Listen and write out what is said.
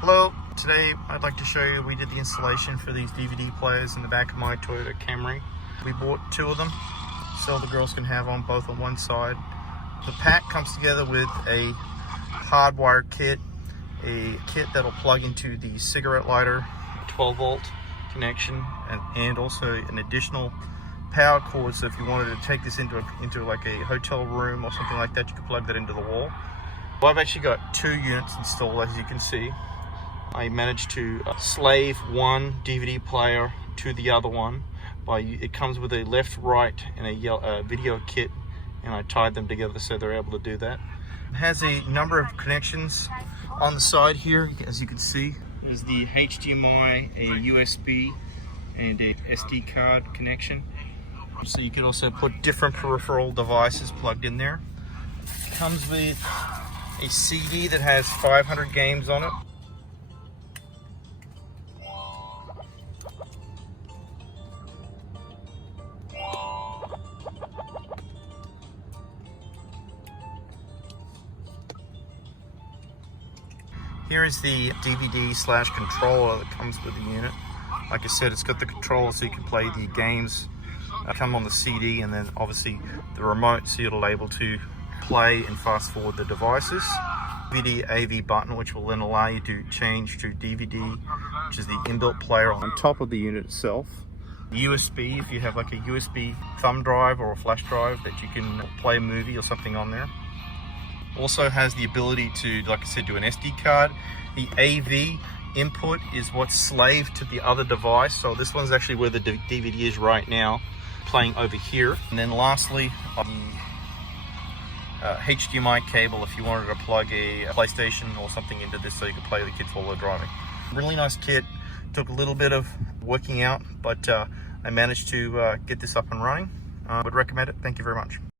Hello, today I'd like to show you we did the installation for these DVD players in the back of my Toyota Camry. We bought two of them so the girls can have on both on one side. The pack comes together with a hardwire kit, a kit that'll plug into the cigarette lighter, 12 volt connection, and also an additional power cord. So if you wanted to take this into like a hotel room or something like that, you could plug that into the wall. Well, I've actually got two units installed, as you can see. I managed to slave one DVD player to the other one. It comes with a left, right, and a video kit, and I tied them together so they're able to do that. It has a number of connections on the side here, as you can see. There's the HDMI, a USB, and a SD card connection. So you can also put different peripheral devices plugged in there. It comes with a CD that has 500 games on it. Here is the DVD/controller that comes with the unit. Like I said, it's got the controller so you can play the games come on the CD, and then obviously the remote so you're able to play and fast forward the devices. DVD AV button, which will then allow you to change to DVD, which is the inbuilt player on top of the unit itself. USB, if you have like a USB thumb drive or a flash drive that you can play a movie or something on there. Also has the ability to, like I said, do an SD card. The AV input is what's slaved to the other device. So this one's actually where the DVD is right now, playing over here. And then lastly, the HDMI cable if you wanted to plug a PlayStation or something into this so you could play the kids while they're driving. Really nice kit. Took a little bit of working out, but I managed to get this up and running. Would recommend it. Thank you very much.